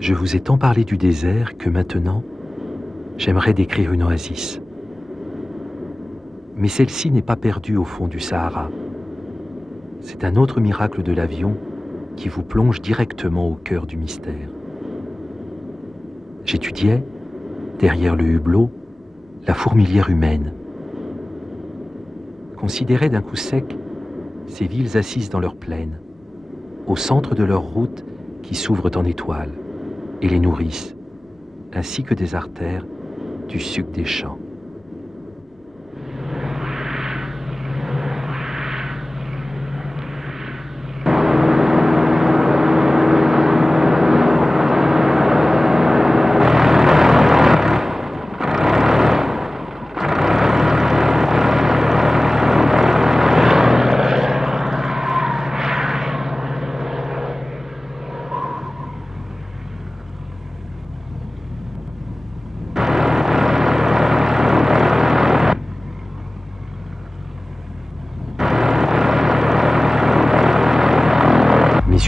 Je vous ai tant parlé du désert que maintenant, j'aimerais décrire une oasis. Mais celle-ci n'est pas perdue au fond du Sahara. C'est un autre miracle de l'avion qui vous plonge directement au cœur du mystère. J'étudiais, derrière le hublot, la fourmilière humaine. Considérez d'un coup sec ces villes assises dans leur plaine, au centre de leur route qui s'ouvrent en étoiles et les nourrissent, ainsi que des artères du suc des champs.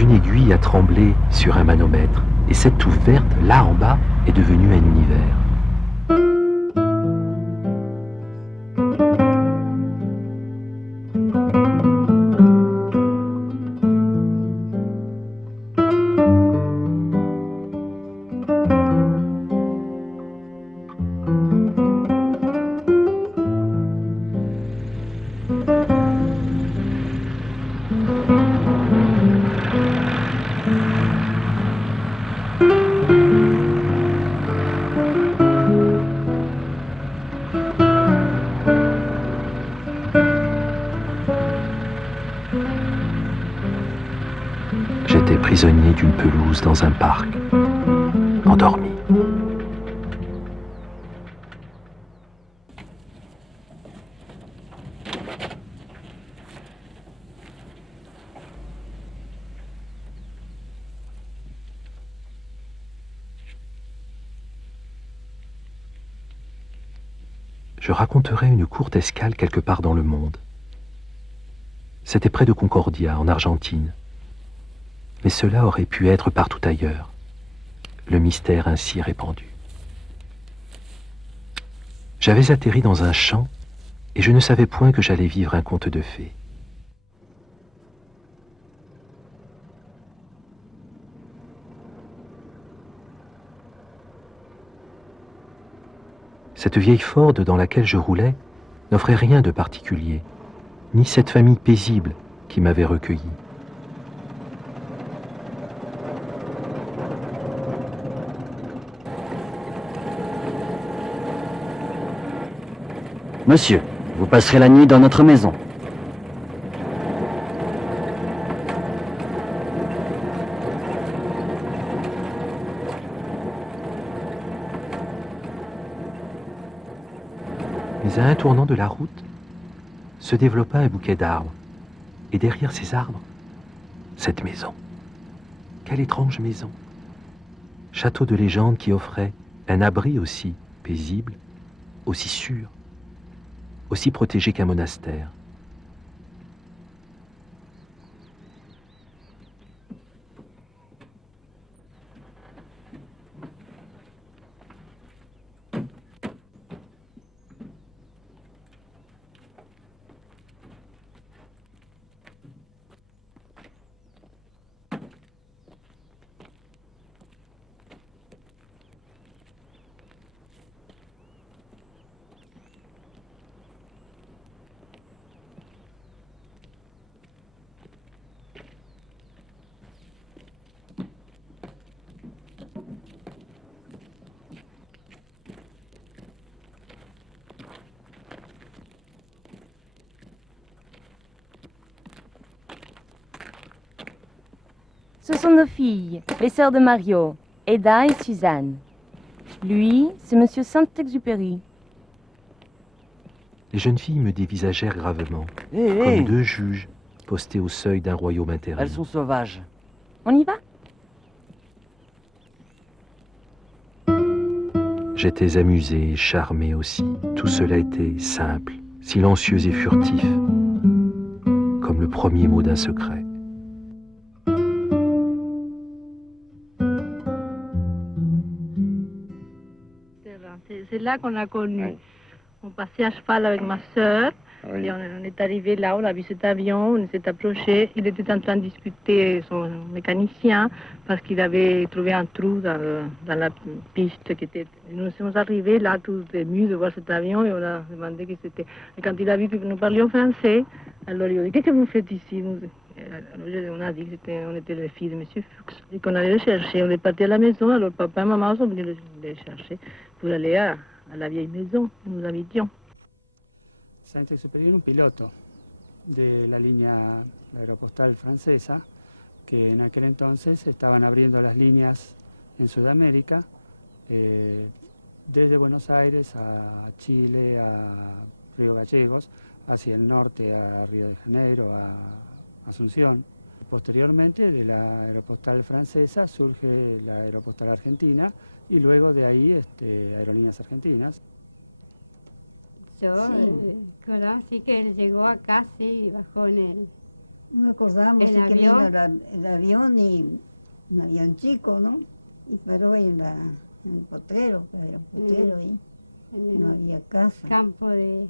Une aiguille a tremblé sur un manomètre, et cette touffe verte, là en bas, est devenue un univers. J'étais prisonnier d'une pelouse dans un parc, endormi. Je raconterai une courte escale quelque part dans le monde. C'était près de Concordia, en Argentine. Mais cela aurait pu être partout ailleurs, le mystère ainsi répandu. J'avais atterri dans un champ et je ne savais point que j'allais vivre un conte de fées. Cette vieille Ford dans laquelle je roulais n'offrait rien de particulier, ni cette famille paisible qui m'avait recueilli. Monsieur, vous passerez la nuit dans notre maison. Mais à un tournant de la route, se développa un bouquet d'arbres. Et derrière ces arbres, cette maison. Quelle étrange maison! Château de légende qui offrait un abri aussi paisible, aussi sûr, aussi protégé qu'un monastère. Ce sont nos filles, les sœurs de Mario, Eda et Suzanne. Lui, c'est Monsieur Saint-Exupéry. Les jeunes filles me dévisagèrent gravement, comme deux juges postés au seuil d'un royaume interdit. Elles sont sauvages. On y va? J'étais amusé, charmé aussi. Tout cela était simple, silencieux et furtif, comme le premier mot d'un secret. c'est là qu'on a connu. Oui. On passait à cheval avec ma sœur. Oui. Et on est arrivé là, on a vu cet avion, on s'est approché. Il était en train de discuter son mécanicien parce qu'il avait trouvé un trou dans la piste qui était. Nous sommes arrivés là, tous émus de voir cet avion et on a demandé que c'était. Et quand il a vu que nous parlions français, alors il a dit: qu'est-ce que vous faites ici? Alors, on a dit qu'on était les filles de M. Fuchs et qu'on allait le chercher. On est parti à la maison, alors papa et maman sont venus le chercher pour aller à la vieille maison où nous habitions. Saint-Exupéry era un piloto de la línea aeropostal francesa, que en aquel entonces estaban abriendo las líneas en Sudamérica, desde Buenos Aires a Chile, a Río Gallegos, hacia el norte a Río de Janeiro, a Asunción. Posteriormente de la aeropostal francesa surge la aeropostal argentina y luego de ahí Aerolíneas Argentinas. Yo conocí que él llegó acá, sí, y bajó en el... No acordamos el que vino avión. el avión y un avión chico, ¿no? Y paró en el potrero, había un potrero ahí. en el No había casa. campo de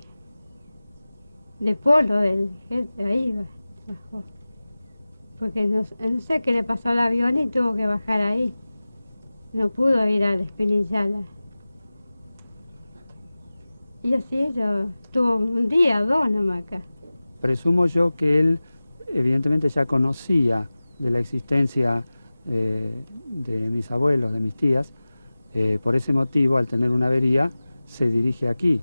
polo del jefe, ahí bajó. Porque no sé qué le pasó al avión y tuvo que bajar ahí. No pudo ir a Espinillara. Y así yo estuvo un día o dos nomás acá. Presumo yo que él evidentemente ya conocía de la existencia de mis abuelos, de mis tías. Por ese motivo, al tener una avería, se dirige aquí.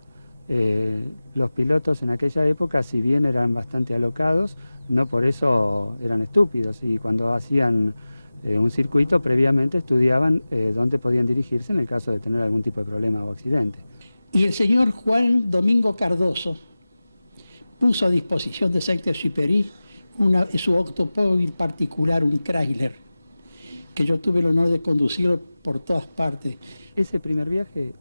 Los pilotos en aquella época, si bien eran bastante alocados, no por eso eran estúpidos. Y cuando hacían un circuito, previamente estudiaban dónde podían dirigirse en el caso de tener algún tipo de problema o accidente. Y el señor Juan Domingo Cardoso puso a disposición de Saint-Exupéry su automóvil particular, un Chrysler, que yo tuve el honor de conducirlo por todas partes. Ese primer viaje,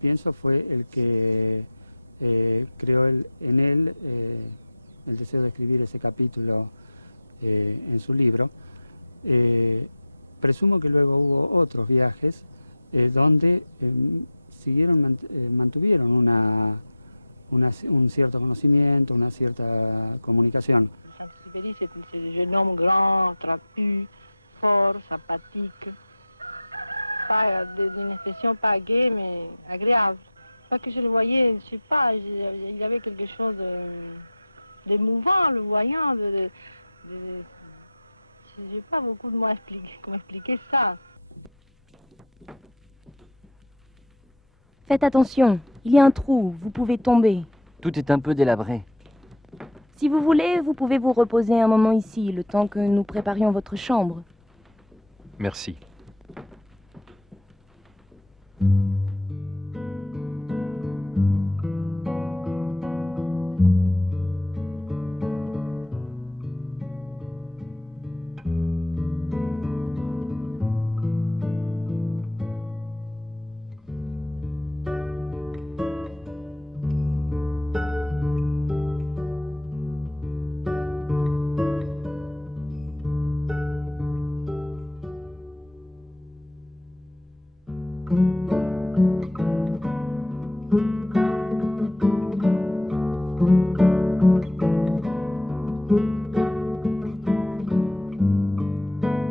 pienso, fue el que creó en él el deseo de escribir ese capítulo en su libro. Presumo que luego hubo otros viajes donde mantuvieron un cierto conocimiento, una cierta comunicación. Saint-Exupéry, c'est un jeune homme grand, trapu, fort, sympathique. Pas d'une expression pas gaie, mais agréable. Pas que je le voyais, je sais pas, il y avait quelque chose d'émouvant, le voyant. Je n'ai pas beaucoup de mots à expliquer, comment expliquer ça. Faites attention, il y a un trou, vous pouvez tomber. Tout est un peu délabré. Si vous voulez, vous pouvez vous reposer un moment ici, le temps que nous préparions votre chambre. Merci.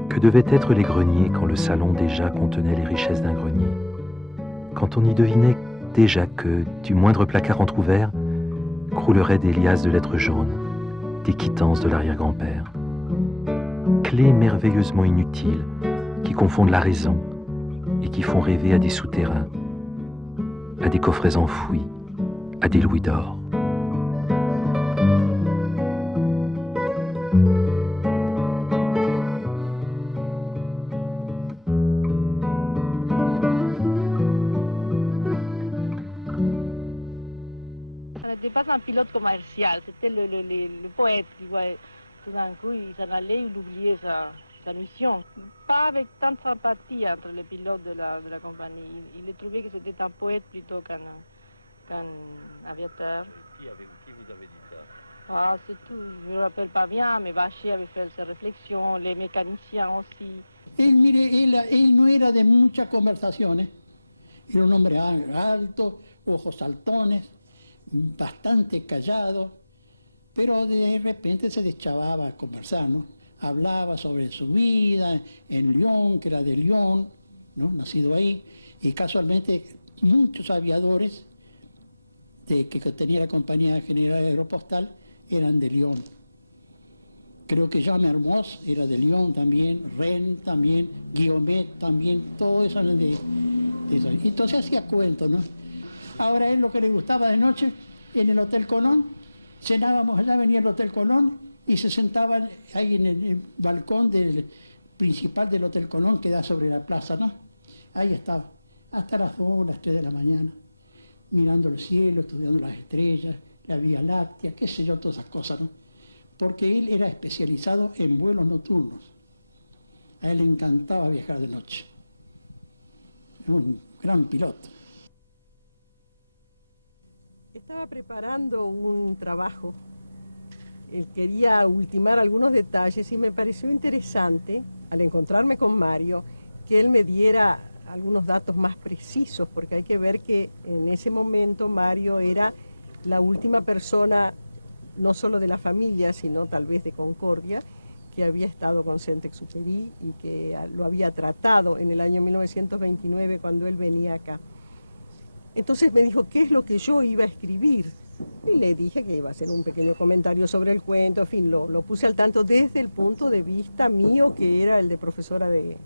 Que devaient être les greniers quand le salon déjà contenait les richesses d'un grenier? Quand on y devinait déjà que, du moindre placard entrouvert, crouleraient des liasses de lettres jaunes, des quittances de l'arrière-grand-père. Clés merveilleusement inutiles, qui confondent la raison et qui font rêver à des souterrains, à des coffrets enfouis, à des louis d'or. Ça n'était pas un pilote commercial, c'était le poète qui voyait tout d'un coup, il s'en allait, il oubliait sa mission. Pas avec tant de sympathie entre les pilotes de la compagnie. Il a trouvé que c'était un poète plutôt qu'un aviateur. Qui vous avait dit ça? Ah, c'est tout. Je ne me rappelle pas bien, mais Bachet avait fait ses réflexions, les mécaniciens aussi. Él, mire, él no era de muchas conversaciones. Era un hombre alto, ojos saltones, bastante callado, pero de repente se deschavaba a conversar, ¿no? Hablaba sobre su vida en Lyon, que era de Lyon, ¿no? Nacido ahí, y casualmente muchos aviadores que tenía la Compañía General Aeropostal eran de Lyon. Creo que Jean Mermoz era de Lyon también, Rennes también, Guillaumet también, todo eso eran de eso. Entonces hacía cuentos, ¿no? Ahora él lo que le gustaba de noche, en el Hotel Colón, cenábamos allá, venía el Hotel Colón y se sentaban ahí en el balcón principal del Hotel Colón que da sobre la plaza, ¿no? Ahí estaba, hasta las 2, las 3 de la mañana, mirando el cielo, estudiando las estrellas, la Vía Láctea, qué sé yo, todas esas cosas, ¿no? Porque él era especializado en vuelos nocturnos. A él le encantaba viajar de noche. Era un gran piloto. Estaba preparando un trabajo. Él quería ultimar algunos detalles y me pareció interesante, al encontrarme con Mario, que él me diera algunos datos más precisos, porque hay que ver que en ese momento Mario era la última persona, no solo de la familia, sino tal vez de Concordia, que había estado con Saint-Exupéry y que lo había tratado en el año 1929 cuando él venía acá. Entonces me dijo qué es lo que yo iba a escribir y le dije que iba a hacer un pequeño comentario sobre el cuento, en fin, lo puse al tanto desde el punto de vista mío, que era el de profesora de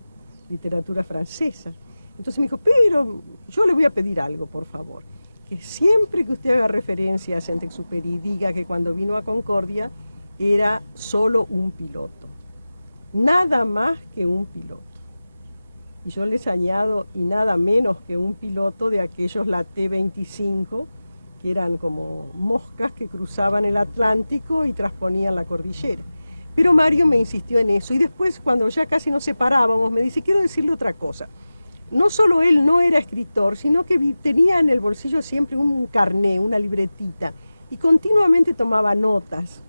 literatura francesa. Entonces me dijo, pero yo le voy a pedir algo, por favor, que siempre que usted haga referencia a Saint-Exupéry diga que cuando vino a Concordia era solo un piloto, nada más que un piloto. Y yo les añado, y nada menos que un piloto de aquellos, la T-25, que eran como moscas que cruzaban el Atlántico y trasponían la cordillera. Pero Mario me insistió en eso, y después, cuando ya casi nos separábamos, me dice, quiero decirle otra cosa. No solo él no era escritor, sino que tenía en el bolsillo siempre un carné, una libretita, y continuamente tomaba notas.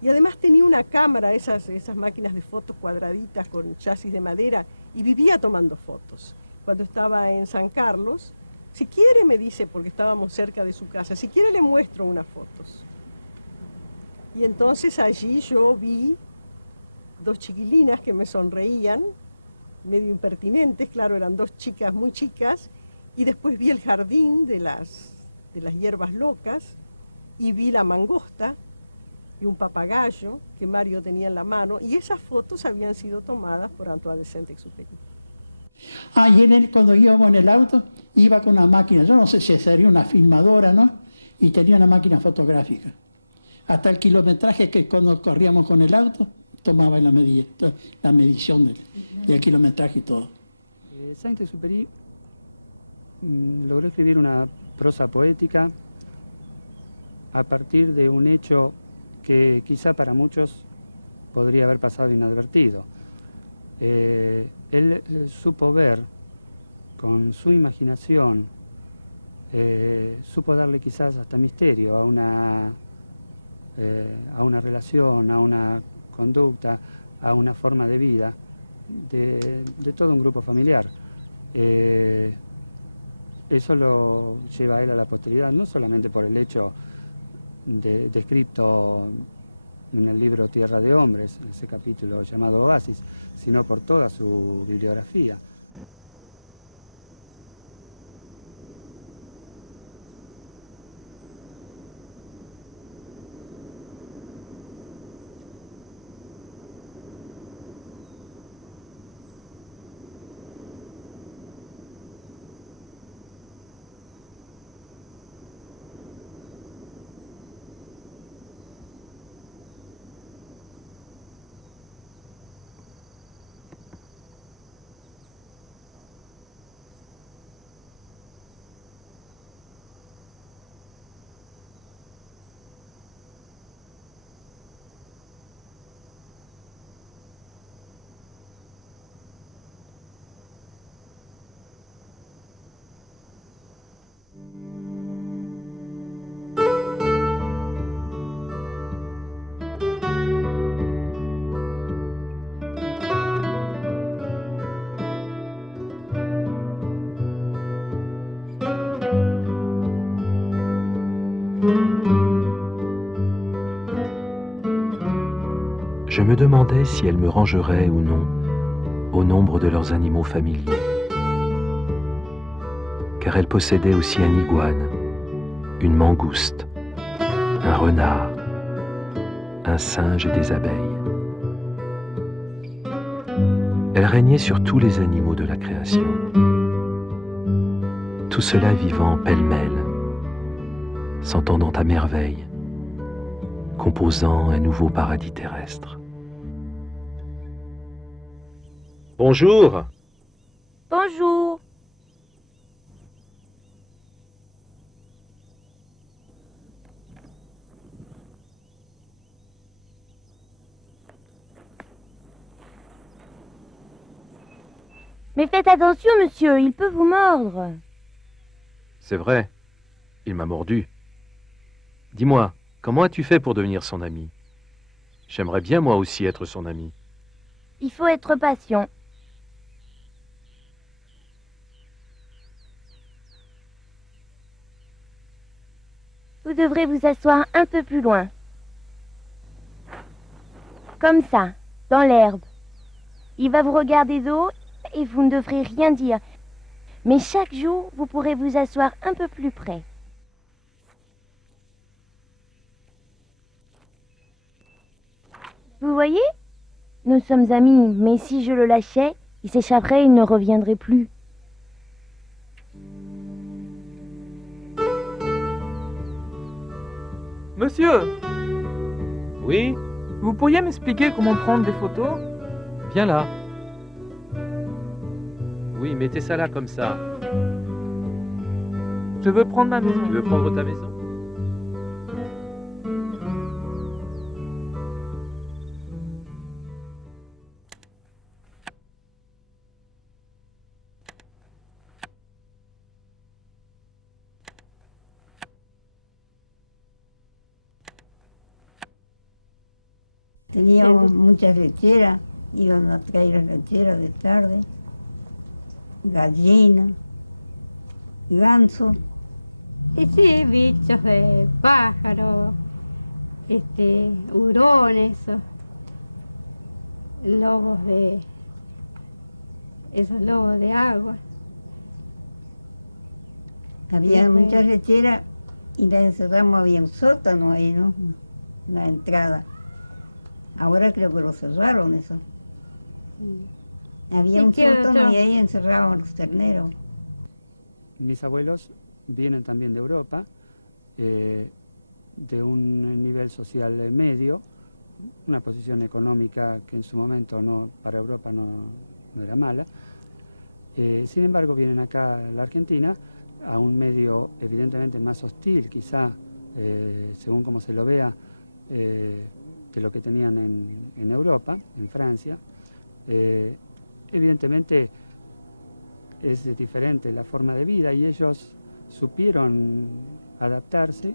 Y además tenía una cámara, esas máquinas de fotos cuadraditas con chasis de madera, y vivía tomando fotos. Cuando estaba en San Carlos, si quiere, me dice, porque estábamos cerca de su casa, si quiere le muestro unas fotos. Y entonces allí yo vi 2 chiquilinas que me sonreían, medio impertinentes, claro, eran 2 chicas muy chicas, y después vi el jardín de las hierbas locas, y vi la mangosta, y un papagayo que Mario tenía en la mano, y esas fotos habían sido tomadas por Antoine de Saint-Exupéry. Y él, cuando íbamos en el auto, iba con una máquina, yo no sé si sería una filmadora, ¿no? Y tenía una máquina fotográfica. Hasta el kilometraje que cuando corríamos con el auto, tomaba la medición del kilometraje y todo. Saint-Exupéry logró escribir una prosa poética a partir de un hecho que quizá para muchos podría haber pasado inadvertido. Él supo ver con su imaginación, supo darle quizás hasta misterio a una relación, a una conducta, a una forma de vida de todo un grupo familiar. Eso lo lleva a él a la posteridad, no solamente por el hecho descrito en el libro Tierra de Hombres, ese capítulo llamado Oasis, sino por toda su bibliografía. me demandais si elles me rangeraient ou non au nombre de leurs animaux familiers. Car elles possédaient aussi un iguane, une mangouste, un renard, un singe et des abeilles. Elles régnaient sur tous les animaux de la création. Tout cela vivant pêle-mêle, s'entendant à merveille, composant un nouveau paradis terrestre. Bonjour. Bonjour. Mais faites attention, monsieur, il peut vous mordre. C'est vrai, il m'a mordu. Dis-moi, comment as-tu fait pour devenir son ami? J'aimerais bien moi aussi être son ami. Il faut être patient. Vous devrez vous asseoir un peu plus loin. Comme ça, dans l'herbe. Il va vous regarder de haut et vous ne devrez rien dire. Mais chaque jour, vous pourrez vous asseoir un peu plus près. Vous voyez? Nous sommes amis, mais si je le lâchais, il s'échapperait et il ne reviendrait plus. Monsieur, Oui, vous pourriez m'expliquer comment prendre des photos? viens là. Oui, mettez ça là comme ça. Je veux prendre ma maison. Tu veux prendre ta maison? Teníamos muchas lecheras, iban a traer las lecheras de tarde, gallinas, gansos. Y sí, bichos de pájaros, hurones, esos lobos de agua. Había Sí, muchas lecheras y las encerramos, había un sótano ahí, ¿no? La entrada. Ahora creo que lo cerraron eso. Había ¿Y un qué sótano otro? y ahí encerraban los terneros. Mis abuelos vienen también de Europa, de un nivel social medio, una posición económica que en su momento para Europa no era mala. Sin embargo, vienen acá a la Argentina a un medio evidentemente más hostil, quizá, según como se lo vea, de lo que tenían en Europa, en Francia. Evidentemente es diferente la forma de vida y ellos supieron adaptarse,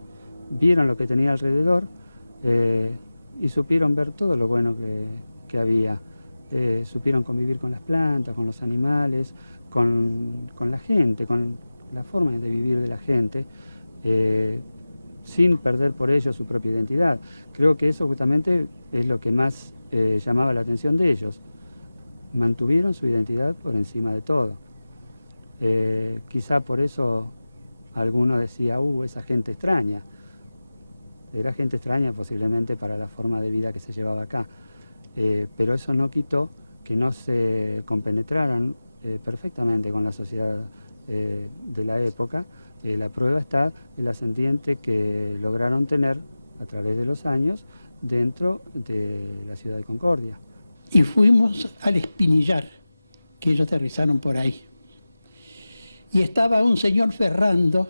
vieron lo que tenía alrededor y supieron ver todo lo bueno que había. Supieron convivir con las plantas, con los animales, con la gente, con la forma de vivir de la gente, sin perder por ello su propia identidad. Creo que eso justamente es lo que más llamaba la atención de ellos. Mantuvieron su identidad por encima de todo. Quizá por eso alguno decía, esa gente extraña. Era gente extraña posiblemente para la forma de vida que se llevaba acá. Pero eso no quitó que no se compenetraran perfectamente con la sociedad de la época. La prueba está el ascendiente que lograron tener a través de los años dentro de la ciudad de Concordia. Y fuimos al Espinillar, que ellos aterrizaron por ahí. Y estaba un señor Ferrando,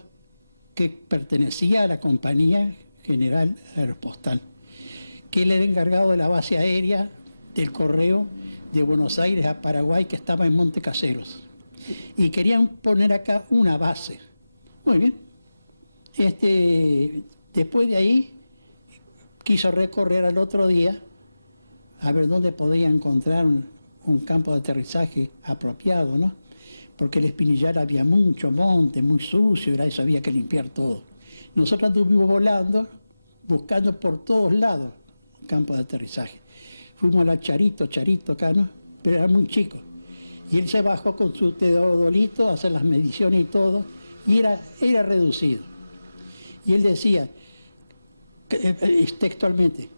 que pertenecía a la Compañía General Aeropostal, que él era encargado de la base aérea del correo de Buenos Aires a Paraguay, que estaba en Monte Caseros. Y querían poner acá una base. Muy bien. Después de ahí, quiso recorrer al otro día a ver dónde podía encontrar un campo de aterrizaje apropiado, ¿no? Porque el Espinillar había mucho monte, muy sucio, y eso había que limpiar todo. Nosotros anduvimos volando, buscando por todos lados un campo de aterrizaje. Fuimos a la Charito acá, ¿no? Pero era muy chico. Y él se bajó con su teodolito a hacer las mediciones y todo, y era reducido. Y él decía, textualmente,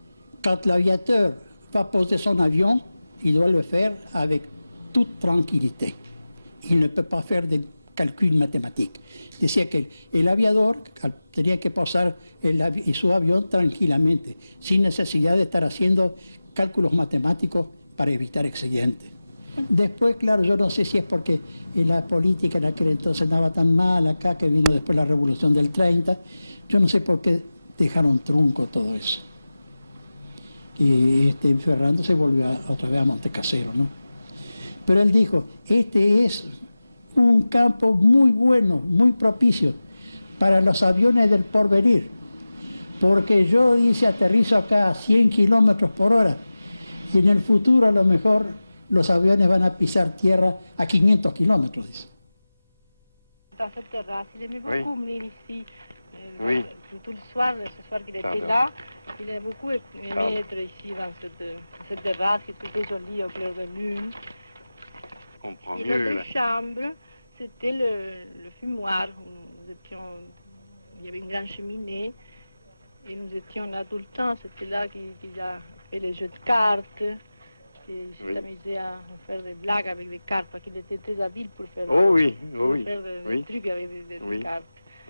quand l'aviateur va poser son avion, il doit le faire avec toute tranquillité. Il ne peut pas faire de calcul mathématique. Decía que el aviador tenía que posar su avión tranquilamente, sin necesidad de estar haciendo cálculos matemáticos para evitar accidentes. Después, claro, yo no sé si es porque la política en aquel entonces andaba tan mal acá, que vino después la Revolución del 30, yo no sé por qué dejaron trunco todo eso. Y Ferrando se volvió otra vez a Montecasero, ¿no? Pero él dijo, este es un campo muy bueno, muy propicio para los aviones del porvenir, porque yo, dice, aterrizo acá a 100 kilómetros por hora y en el futuro a lo mejor los aviones van a pisar tierra a 500 kilómetros, dice. Dans cette terrasse, il aimait Oui. beaucoup venir ici. Oui. Tout le soir, ce soir qu'il était Pardon. là, il aimait beaucoup Pardon. être ici dans cette terrasse qui était jolie au clair de lune. On comprend Et mieux, là. notre chambre, c'était le fumoir. Il y avait une grande cheminée et nous étions là tout le temps. C'était là qu'il a fait les jeux de cartes. Il s'est Oui. amusé à faire des blagues avec des cartes parce qu'il était très habile pour faire, Oh oui, oh pour oui. faire des Oui. trucs avec des Oui. cartes.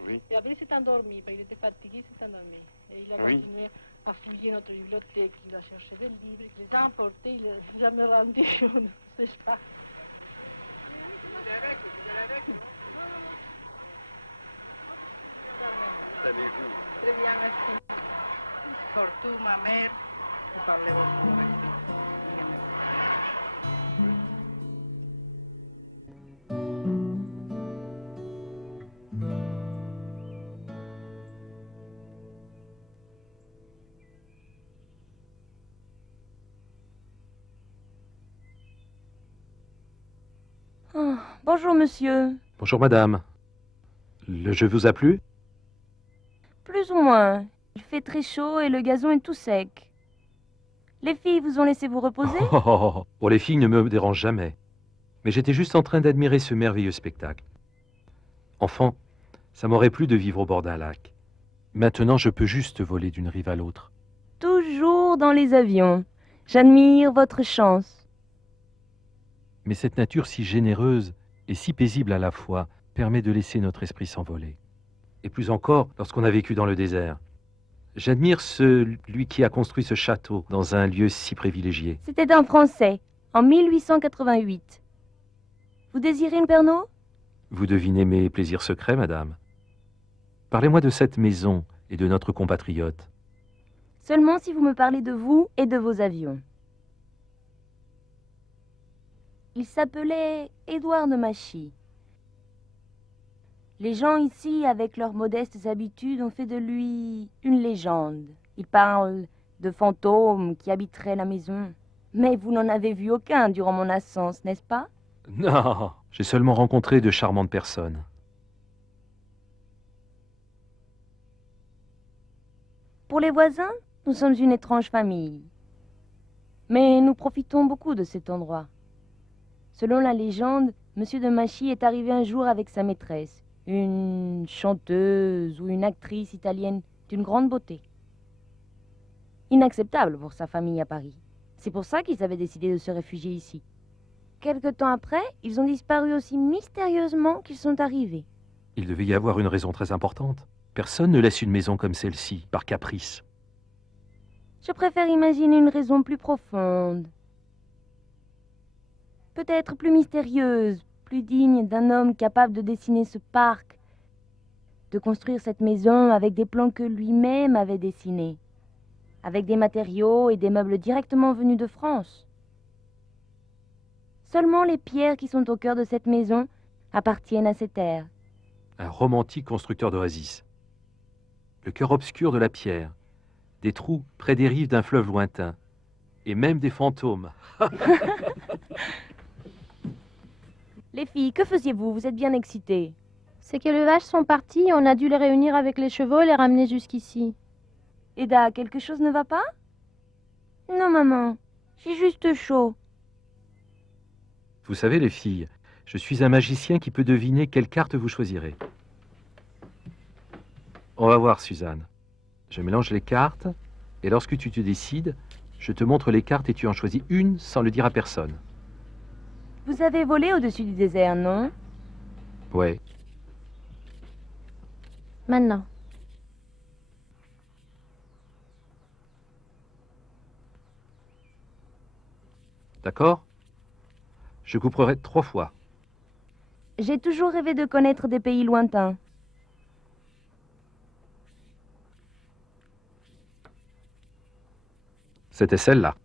Oui. Et après, il s'est endormi, parce qu'il était fatigué, il s'est endormi. Et il a Oui. continué à fouiller notre bibliothèque, il a cherché des livres, il les a emportés, il les a jamais rendus, on ne sait pas. Allez-vous. Très bien, merci. Surtout ma mère, qui parlait beaucoup avec lui. Oh, bonjour, monsieur. Bonjour madame. Le jeu vous a plu? Plus ou moins. Il fait très chaud et le gazon est tout sec. Les filles vous ont laissé vous reposer? Oh, les filles ne me dérangent jamais. Mais j'étais juste en train d'admirer ce merveilleux spectacle. Enfant, ça m'aurait plu de vivre au bord d'un lac. Maintenant, je peux juste voler d'une rive à l'autre. Toujours dans les avions. J'admire votre chance. Mais cette nature si généreuse et si paisible à la fois permet de laisser notre esprit s'envoler. Et plus encore lorsqu'on a vécu dans le désert. J'admire celui qui a construit ce château dans un lieu si privilégié. C'était un Français, en 1888. Vous désirez une Pernod? Vous devinez mes plaisirs secrets, madame. Parlez-moi de cette maison et de notre compatriote. Seulement si vous me parlez de vous et de vos avions. Il s'appelait Édouard de Machy. Les gens ici, avec leurs modestes habitudes, ont fait de lui une légende. Ils parlent de fantômes qui habiteraient la maison. Mais vous n'en avez vu aucun durant mon absence, n'est-ce pas? Non, j'ai seulement rencontré de charmantes personnes. Pour les voisins, nous sommes une étrange famille. Mais nous profitons beaucoup de cet endroit. Selon la légende, Monsieur de Machy est arrivé un jour avec sa maîtresse, une chanteuse ou une actrice italienne d'une grande beauté. Inacceptable pour sa famille à Paris. C'est pour ça qu'ils avaient décidé de se réfugier ici. Quelque temps après, ils ont disparu aussi mystérieusement qu'ils sont arrivés. Il devait y avoir une raison très importante. Personne ne laisse une maison comme celle-ci, par caprice. Je préfère imaginer une raison plus profonde. Peut-être plus mystérieuse, plus digne d'un homme capable de dessiner ce parc, de construire cette maison avec des plans que lui-même avait dessinés, avec des matériaux et des meubles directement venus de France. Seulement les pierres qui sont au cœur de cette maison appartiennent à ces terres. Un romantique constructeur d'oasis. Le cœur obscur de la pierre, des trous près des rives d'un fleuve lointain, et même des fantômes. Les filles, que faisiez-vous? Vous êtes bien excitées. C'est que les vaches sont parties et on a dû les réunir avec les chevaux et les ramener jusqu'ici. Eda, quelque chose ne va pas? Non, maman. J'ai juste chaud. Vous savez, les filles, je suis un magicien qui peut deviner quelle carte vous choisirez. On va voir, Suzanne. Je mélange les cartes, et lorsque tu te décides, je te montre les cartes et tu en choisis une sans le dire à personne. Vous avez volé au-dessus du désert, non? Ouais. Maintenant. D'accord? Je couperai 3 fois. J'ai toujours rêvé de connaître des pays lointains. C'était celle-là.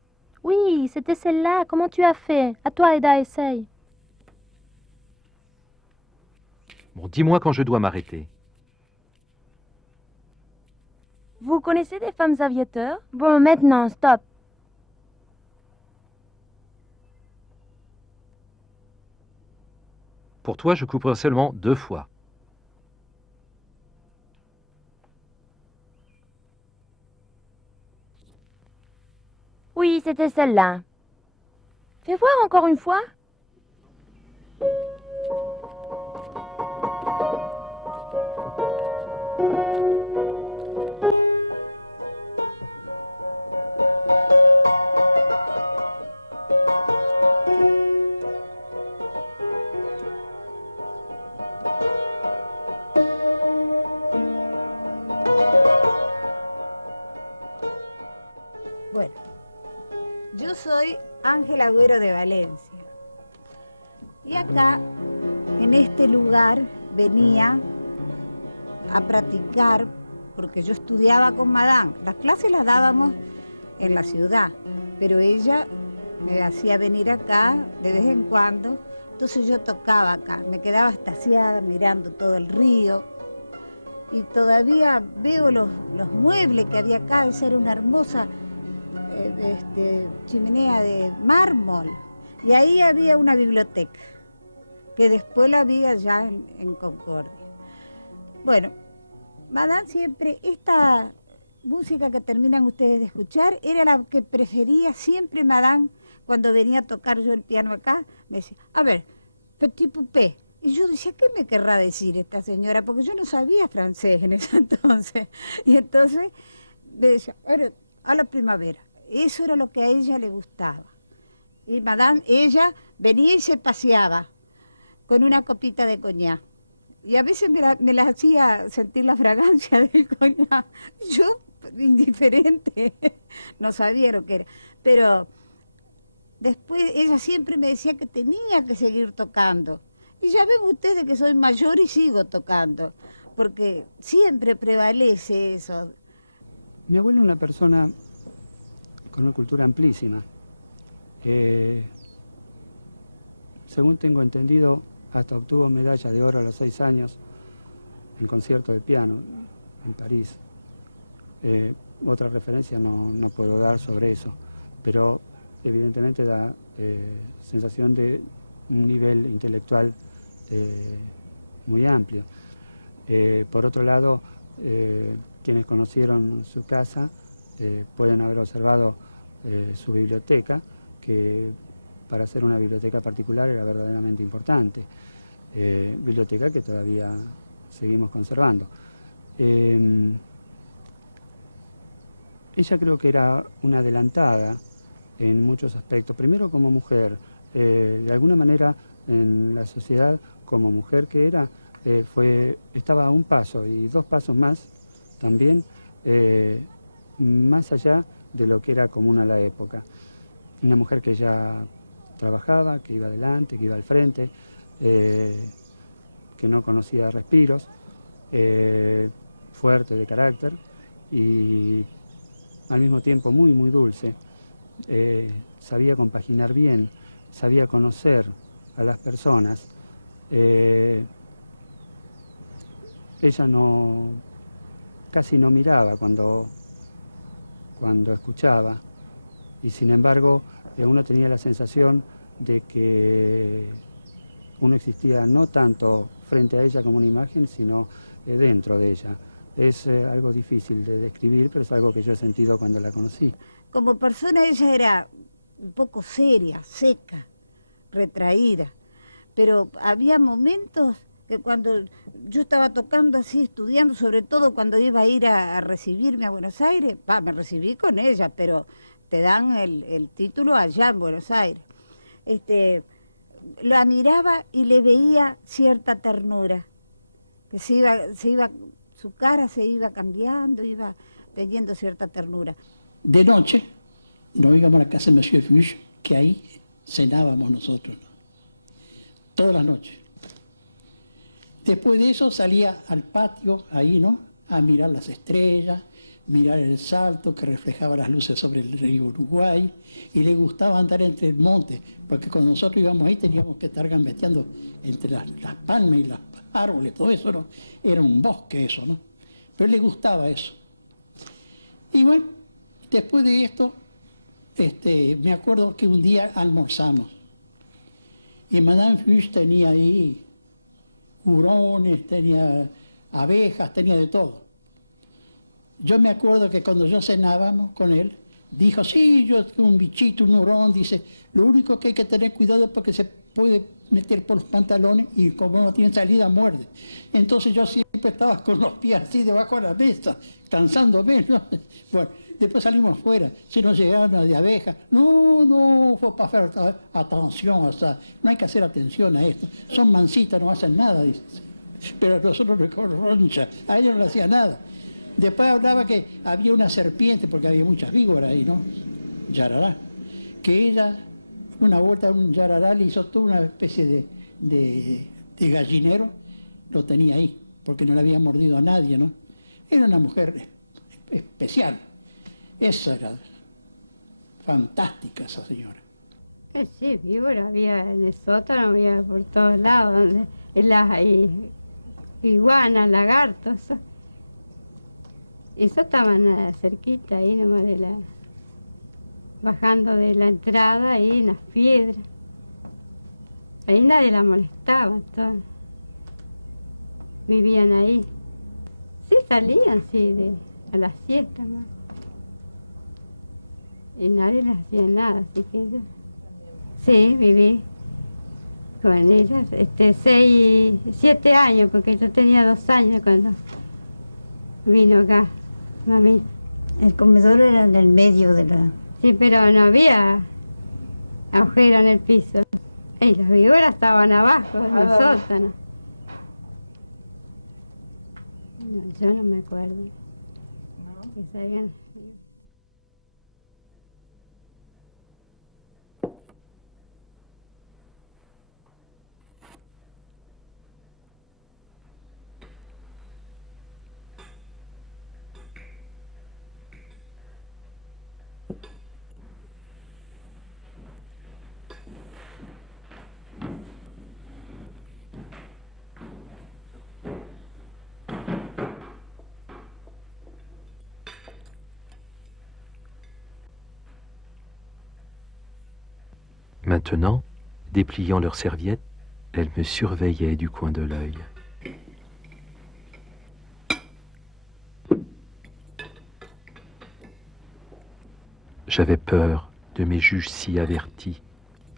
Oui, c'était celle-là. Comment tu as fait? À toi, Eda, essaye. Bon, dis-moi quand je dois m'arrêter. Vous connaissez des femmes aviateurs? Bon, maintenant, stop. Pour toi, je couperai seulement 2 fois. Oui, c'était celle-là. Fais voir encore une fois. Bueno, yo soy Ángel Agüero de Valencia. Y acá, en este lugar, venía a practicar, porque yo estudiaba con Madame. Las clases las dábamos en la ciudad, pero ella me hacía venir acá de vez en cuando. Entonces yo tocaba acá, me quedaba extasiada mirando todo el río. Y todavía veo los muebles que había acá, esa era una hermosa chimenea de mármol. Y ahí había una biblioteca, que después la había ya en Concordia. Bueno, Madame siempre, esta música que terminan ustedes de escuchar, era la que prefería siempre Madame cuando venía a tocar yo el piano acá. Me decía, a ver, Petit Poupée. Y yo decía, ¿qué me querrá decir esta señora? Porque yo no sabía francés en ese entonces. Y entonces le decía, bueno, a la primavera. Eso era lo que a ella le gustaba. Y Madame, ella venía y se paseaba con una copita de coñac. Y a veces me la hacía sentir la fragancia del coñac. Yo, indiferente, no sabía lo que era. Pero después ella siempre me decía que tenía que seguir tocando. Y ya ven ustedes que soy mayor y sigo tocando, porque siempre prevalece eso. Mi abuelo es una persona con una cultura amplísima. Según tengo entendido, hasta obtuvo medalla de oro a los 6 años en concierto de piano en París. Otra referencia no puedo dar sobre eso, pero evidentemente da sensación de un nivel intelectual muy amplio. Por otro lado, quienes conocieron su casa pueden haber observado su biblioteca, que para ser una biblioteca particular era verdaderamente importante, biblioteca que todavía seguimos conservando. Ella creo que era una adelantada en muchos aspectos, primero como mujer, de alguna manera en la sociedad como mujer que era, estaba a un paso y 2 pasos más también, más allá de lo que era común a la época. Una mujer que ya trabajaba, que iba adelante, que iba al frente, que no conocía respiros, fuerte de carácter y al mismo tiempo muy, muy dulce. Sabía compaginar bien, sabía conocer a las personas. Ella casi no miraba cuando escuchaba, y sin embargo uno tenía la sensación de que uno existía no tanto frente a ella como una imagen, sino dentro de ella. Es algo difícil de describir, pero es algo que yo he sentido cuando la conocí. Como persona ella era un poco seria, seca, retraída. Pero había momentos que cuando yo estaba tocando así, estudiando, sobre todo cuando iba a ir a recibirme a Buenos Aires, me recibí con ella, pero te dan el título allá en Buenos Aires. La miraba y le veía cierta ternura, que su cara se iba cambiando, iba teniendo cierta ternura. De noche nos íbamos a la casa de Monsieur Fuchs, que ahí cenábamos nosotros, ¿no? Todas las noches. Después de eso salía al patio, ahí, ¿no?, a mirar las estrellas, mirar el Salto que reflejaba las luces sobre el río Uruguay, y le gustaba andar entre el monte, porque cuando nosotros íbamos ahí teníamos que estar gambeteando entre las palmas y los árboles, todo eso, ¿no? Era un bosque eso, ¿no? Pero le gustaba eso. Y bueno, después de esto, me acuerdo que un día almorzamos, y Madame Fuchs tenía ahí hurones, tenía abejas, tenía de todo. Yo me acuerdo que cuando yo cenábamos con él, dijo, sí, yo un bichito, un hurón, dice, lo único que hay que tener cuidado es porque se puede meter por los pantalones y como no tiene salida, muerde. Entonces yo siempre estaba con los pies así debajo de la mesa, cansándome, ¿no? Bueno, después salimos fuera, se nos llegaron las de abejas. No, fue para hacer atención, o sea, no hay que hacer atención a esto. Son mansitas, no hacen nada, dice. Pero a nosotros nos roncha, a ellos no le hacía nada. Después hablaba que había una serpiente, porque había muchas víboras ahí, ¿no? Yarará. Que ella, una vuelta a un yarará, le hizo toda una especie de gallinero, lo tenía ahí, porque no le había mordido a nadie, ¿no? Era una mujer especial. Esa era fantástica, esa señora. Sí, víbora había en el sótano, había por todos lados, en las iguanas, lagartos. Eso estaban cerquita, ahí nomás bajando de la entrada, ahí en las piedras. Ahí nadie la molestaba, todos vivían ahí. Sí salían, sí, a las siestas, ¿no? Y nadie les hacía nada, así que yo... Sí, viví con ellas, 7 años, porque yo tenía 2 años cuando vino acá, mami. El comedor era en el medio de la... Sí, pero no había agujero en el piso. Y las víboras estaban abajo, en el sótano. No, yo no me acuerdo. No. Que salgan... Maintenant, dépliant leurs serviettes, elles me surveillaient du coin de l'œil. J'avais peur de mes juges si avertis,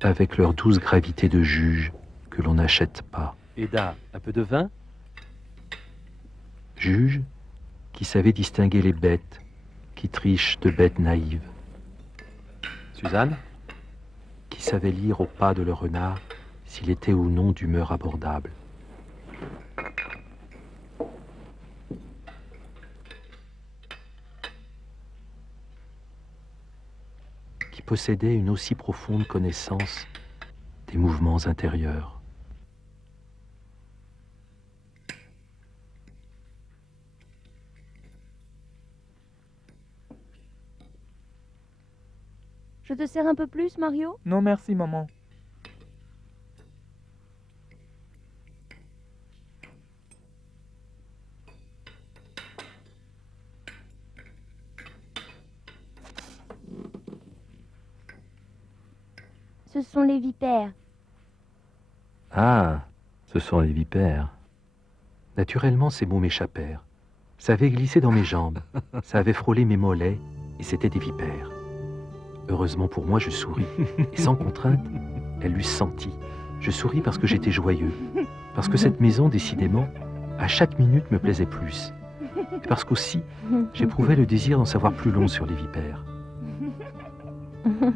avec leur douce gravité de juge que l'on n'achète pas. Eda, un peu de vin? Juge qui savait distinguer les bêtes, qui trichent de bêtes naïves. Suzanne? Qui savait lire au pas de leur renard s'il était ou non d'humeur abordable. Qui possédait une aussi profonde connaissance des mouvements intérieurs. Je te sers un peu plus, Mario? Non, merci, maman. Ce sont les vipères. Ah, ce sont les vipères. Naturellement, ces mots m'échappèrent. Ça avait glissé dans mes jambes, ça avait frôlé mes mollets, et c'était des vipères. Heureusement pour moi, je souris. Et sans contrainte, elle l'eût senti. Je souris parce que j'étais joyeux. Parce que cette maison, décidément, à chaque minute me plaisait plus. Et parce qu'aussi, j'éprouvais le désir d'en savoir plus long sur les vipères.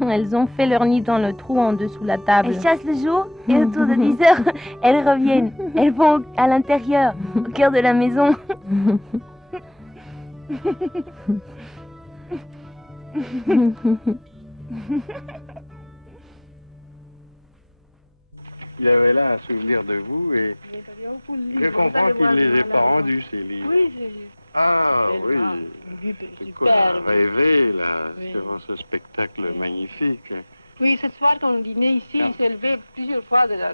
Elles ont fait leur nid dans le trou en dessous de la table. Elles chassent le jour et autour de 10 heures, elles reviennent. Elles vont à l'intérieur, au cœur de la maison. Il avait là un souvenir de vous et je comprends qu'il ne les ait pas rendus, ces livres. Oui, j'ai Ah oui, c'est super. quoi, rêver là, Oui. devant ce spectacle magnifique. Oui, ce soir, quand on dînait ici, Ah. il s'est levé plusieurs fois de la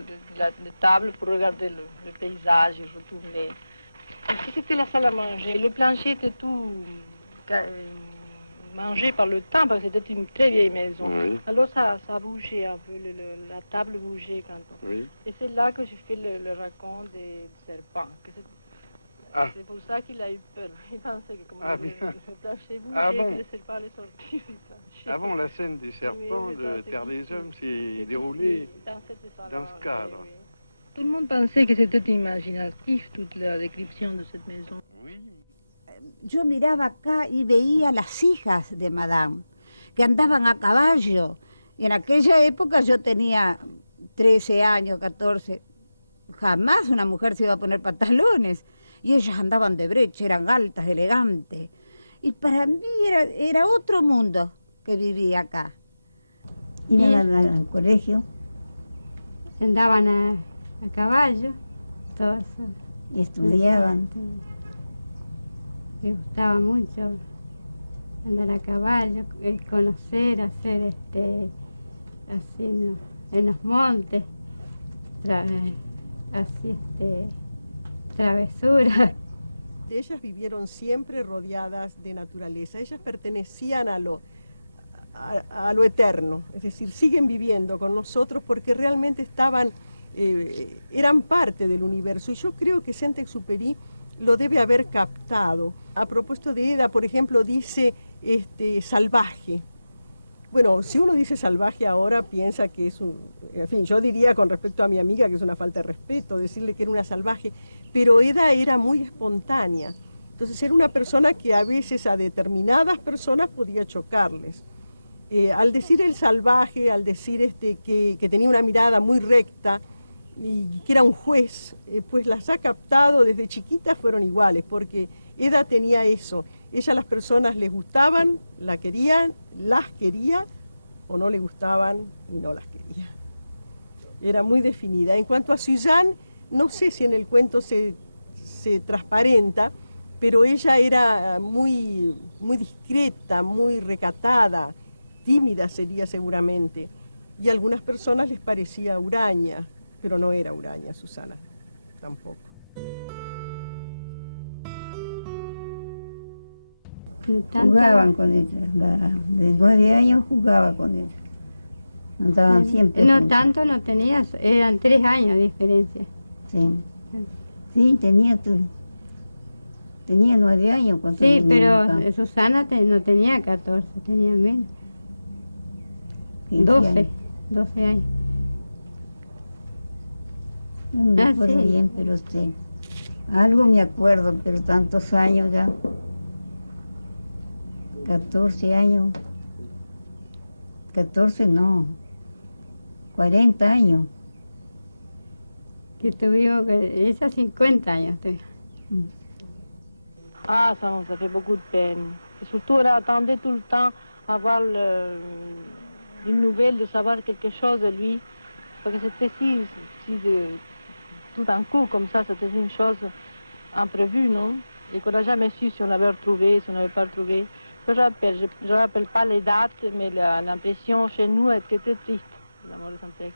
table pour regarder le paysage et retourner. Ici, c'était la salle à manger. Le plancher était tout mangé par le temps, parce que c'était une très vieille maison. Oui. Alors, ça bougeait un peu, la table bougeait quand on... Oui. Et c'est là que j'ai fait le raconte des serpents. Ah. C'est pour ça qu'il a eu peur. Il pensait que comme Ah, le bien. plancher bougeait, Ah bon. que les serpents allaient sortir du plancher. Avant, la scène des serpents Oui, de c'est Terre des ici. Hommes s'est C'est déroulée ici, dans cette salle dans à ce manger, cadre. oui. Tout le monde pensait que c'était imaginatif, toute la description de cette maison. Oui. Yo miraba acá y veía las hijas de Madame, que andaban a caballo. Y en aquella época yo tenía 13 años, 14. Jamás una mujer se iba a poner pantalones. Y ellas andaban de brecha, eran altas, elegantes. Y para mí era otro mundo que vivía acá. ¿Iban al colegio? Andaban a caballo, todos. ¿Y estudiaban? Les gustaba mucho andar a caballo, conocer, hacer así en los montes, así travesuras. Ellas vivieron siempre rodeadas de naturaleza, ellas pertenecían a lo eterno, es decir, siguen viviendo con nosotros porque realmente eran parte del universo, y yo creo que Saint-Exupéry lo debe haber captado. A propósito de Eda, por ejemplo, dice salvaje. Bueno, si uno dice salvaje ahora, piensa que es en fin, yo diría con respecto a mi amiga que es una falta de respeto decirle que era una salvaje, pero Eda era muy espontánea. Entonces era una persona que a veces a determinadas personas podía chocarles. Al decir el salvaje, al decir que tenía una mirada muy recta y que era un juez, pues las ha captado desde chiquitas, fueron iguales, porque Eda tenía eso. Ella a las personas les gustaban, las quería o no le gustaban y no las quería. Era muy definida. En cuanto a Suzanne, no sé si en el cuento se transparenta, pero ella era muy, muy discreta, muy recatada, tímida sería seguramente. Y a algunas personas les parecía huraña, pero no era huraña Susana, tampoco. Jugaban con ella, de 9 años jugaba con ella. Andaban siempre No juntos. tanto no tenía, eran 3 años de diferencia. Sí, sí, tenía 9 años cuando Sí, venía pero acá. Susana no tenía 14, tenía menos. 12 años. No me Ah, acuerdo sí. bien, pero sí. Algo me acuerdo, pero tantos años ya. 14 años. 14 no. 40 años. Que tuvimos, ella 50 años. Ah, ça fait beaucoup de peine. Et surtout, elle attendait tout le temps à avoir une nouvelle, de savoir quelque chose de lui. Parce que c'était tout d'un coup, comme ça, c'était une chose imprévue, non? Et qu'on n'a jamais su si on l'avait retrouvé, si on n'avait pas retrouvé. Je ne rappelle pas les dates, mais l'impression chez nous était très triste, la mort de Saint-Ex.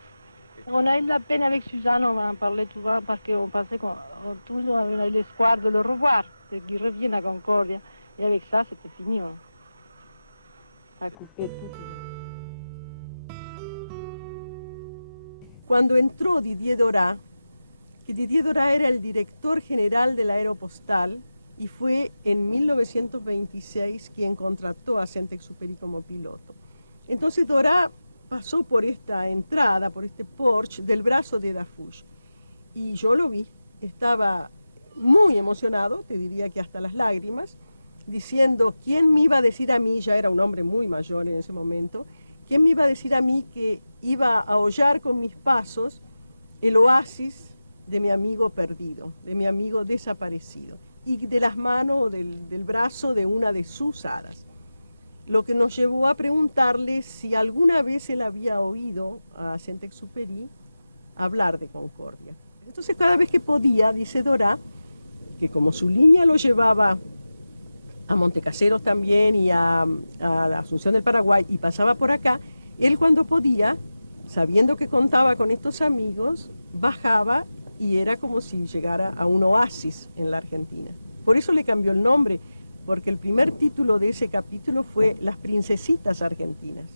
On a eu de la peine avec Suzanne, on en parlait souvent parce qu'on pensait qu'on avait l'espoir de le revoir, qu'il revienne à Concordia. Et avec ça, c'était fini. Hein. Ça a coupé toute une... Cuando entró Didier Dora, que Didier Dora era el director general del Aeropostal y fue en 1926 quien contrató a Saint-Exupéry como piloto. Entonces Dora pasó por esta entrada, por este porche del brazo de Dafouche. Y yo lo vi, estaba muy emocionado, te diría que hasta las lágrimas, diciendo, ¿quién me iba a decir a mí? Ya era un hombre muy mayor en ese momento. ¿Quién me iba a decir a mí que iba a hollar con mis pasos el oasis de mi amigo perdido, de mi amigo desaparecido, y de las manos, del brazo de una de sus hadas? Lo que nos llevó a preguntarle si alguna vez él había oído a Saint-Exupéry hablar de Concordia. Entonces cada vez que podía, dice Dora, que como su línea lo llevaba a Montecaseros también y a la Asunción del Paraguay y pasaba por acá, él cuando podía, sabiendo que contaba con estos amigos, bajaba y era como si llegara a un oasis en la Argentina. Por eso le cambió el nombre, porque el primer título de ese capítulo fue Las Princesitas Argentinas.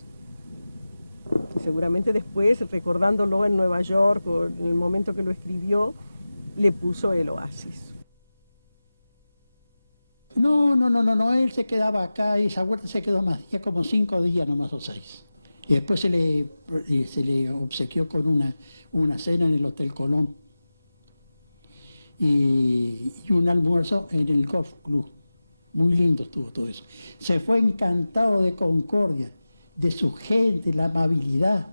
Y seguramente después, recordándolo en Nueva York o en el momento que lo escribió, le puso el oasis. No, él se quedaba acá y esa huerta se quedó más días, como 5 días nomás o 6. Y después se le obsequió con una cena en el Hotel Colón y un almuerzo en el Golf Club. Muy lindo estuvo todo eso. Se fue encantado de Concordia, de su gente, la amabilidad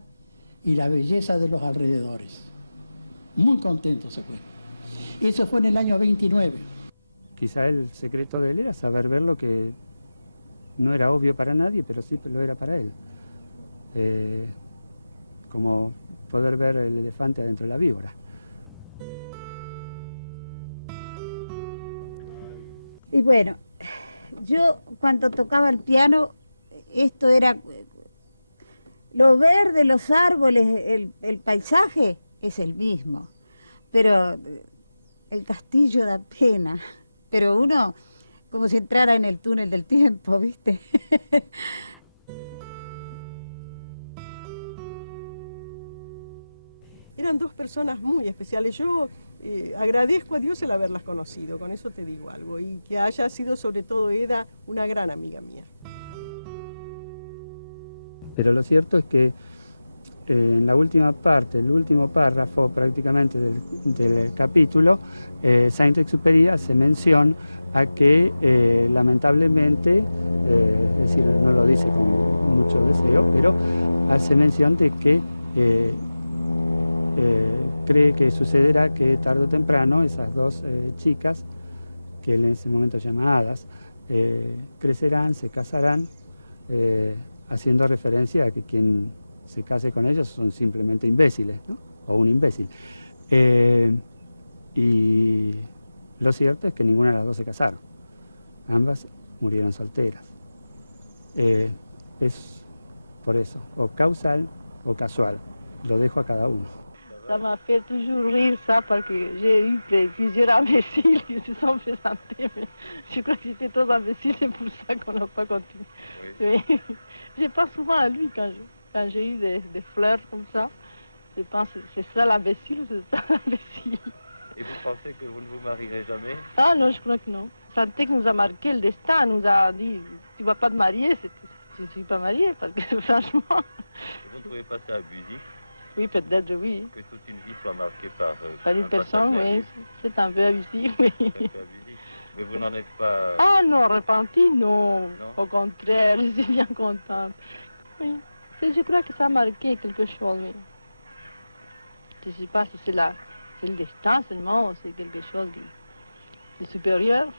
y la belleza de los alrededores. Muy contento se fue. Eso fue en el año 29. Quizá el secreto de él era saber ver lo que no era obvio para nadie, pero sí lo era para él. Como poder ver el elefante adentro de la víbora. Y bueno, yo cuando tocaba el piano, esto era lo verde, los árboles, el paisaje es el mismo, pero el castillo da pena. Pero uno, como si entrara en el túnel del tiempo, ¿viste? Eran dos personas muy especiales. Yo agradezco a Dios el haberlas conocido, con eso te digo algo, y que haya sido sobre todo Eda una gran amiga mía. Pero lo cierto es que en la última parte, el último párrafo prácticamente del capítulo, Saint-Exupéry hace mención a que lamentablemente, es decir, no lo dice con mucho deseo, pero hace mención de que cree que sucederá que tarde o temprano esas dos chicas, que él en ese momento llama hadas, crecerán, se casarán, haciendo referencia a que quien se case con ellas son simplemente imbéciles, ¿no? O un imbécil. Y lo cierto es que ninguna de las dos se casaron. Ambas murieron solteras. Es por eso, o causal o casual. Lo dejo a cada uno. Ça m'a fait toujours rire ça parce que j'ai eu plusieurs imbéciles qui se sont présentés, mais je crois que c'était trop imbéciles, c'est pour ça qu'on n'a pas continué. Oui. Je pense souvent à lui quand j'ai eu des fleurs comme ça. Je pense que c'est ça l'imbécile ou c'est ça l'imbécile. Et vous pensez que vous ne vous marierez jamais? Ah non, je crois que non. Santé que nous a marqué le destin, nous a dit tu ne vas pas te marier, je ne suis pas mariée parce que franchement. Et vous ne trouvez pas ça abusif? Oui, peut-être, oui. Que toute une vie soit marquée par une personne, oui. C'est un peu abusif, oui. C'est un peu abusif. Mais vous n'en êtes pas... Ah non, repenti, non. Au contraire, je suis bien contente. Oui. Je crois que ça a marqué quelque chose, oui. Je ne sais pas si c'est le destin seulement ou c'est quelque chose de supérieur.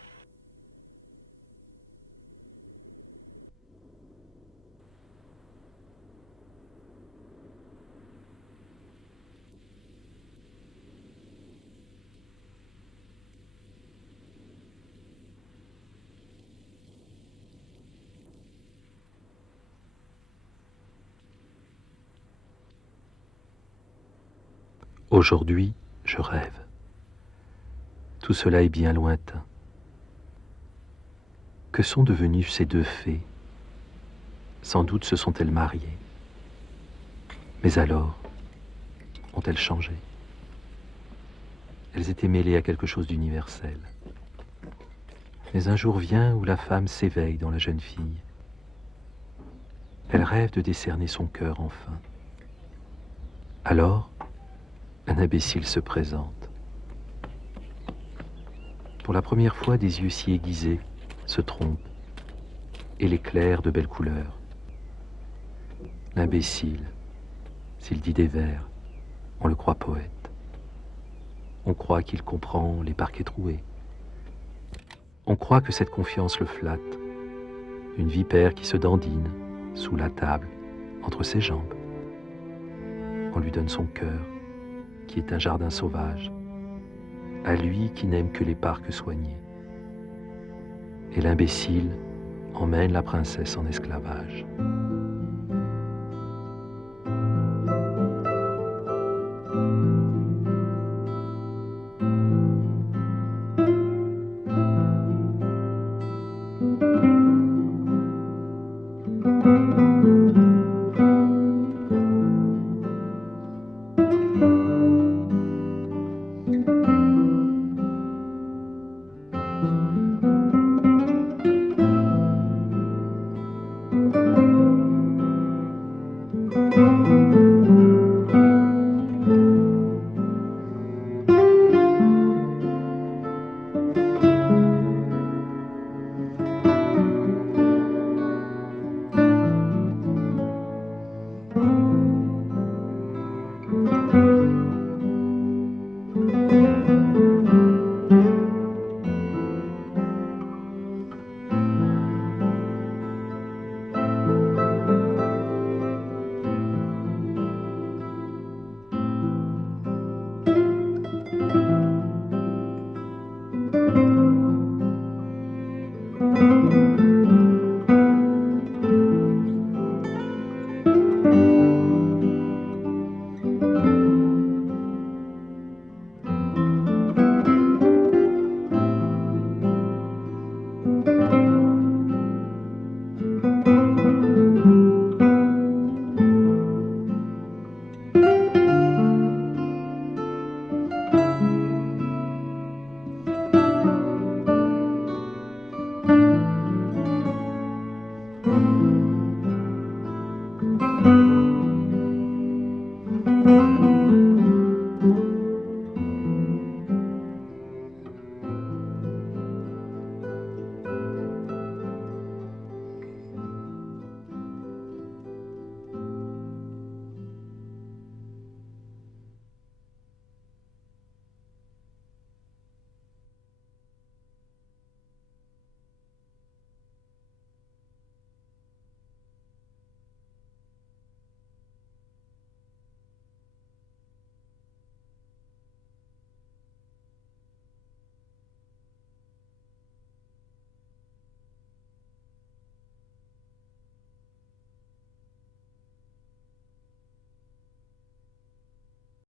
Aujourd'hui, je rêve. Tout cela est bien lointain. Que sont devenues ces deux fées? Sans doute se sont-elles mariées. Mais alors, ont-elles changé? Elles étaient mêlées à quelque chose d'universel. Mais un jour vient où la femme s'éveille dans la jeune fille. Elle rêve de décerner son cœur enfin. Alors, un imbécile se présente. Pour la première fois, des yeux si aiguisés se trompent et l'éclairent de belles couleurs. L'imbécile, s'il dit des vers, on le croit poète. On croit qu'il comprend les parquets troués. On croit que cette confiance le flatte, une vipère qui se dandine sous la table, entre ses jambes. On lui donne son cœur, qui est un jardin sauvage, à lui qui n'aime que les parcs soignés. Et l'imbécile emmène la princesse en esclavage.